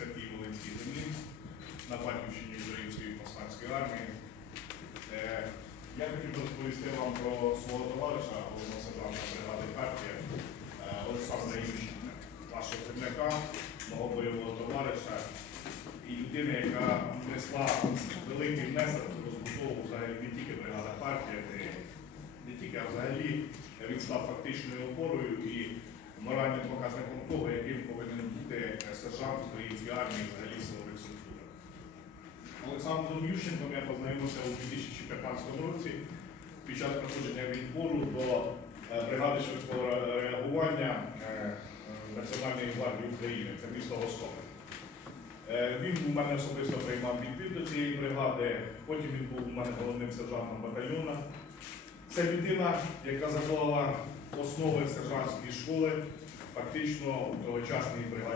святій Волинській землі на батьківщині Української повстанської армії. Е, Я хотів би розповісти вам про свого товариша, головного сержанта бригади партія Олександра Ющенка, нашого земляка, мого бойового товариша і людина, яка внесла великий внесок в розбудову взагалі не тільки бригада партія, не, не тільки, а взагалі він став фактичною опорою і моральним показником того, бути сержант української армії взагалі силових структурах. Олександром Ющенком я познайомився у 2015 році під час проходження відбору до е, бригади швидкого реагування е, Національної гвардії України, це місто Гостомель. Е, Він у мене особисто приймав відбір до цієї бригади, потім він був у мене головним сержантом батальйону. Це людина, яка заклала основи сержантської школи, фактично у тогочасній бригаді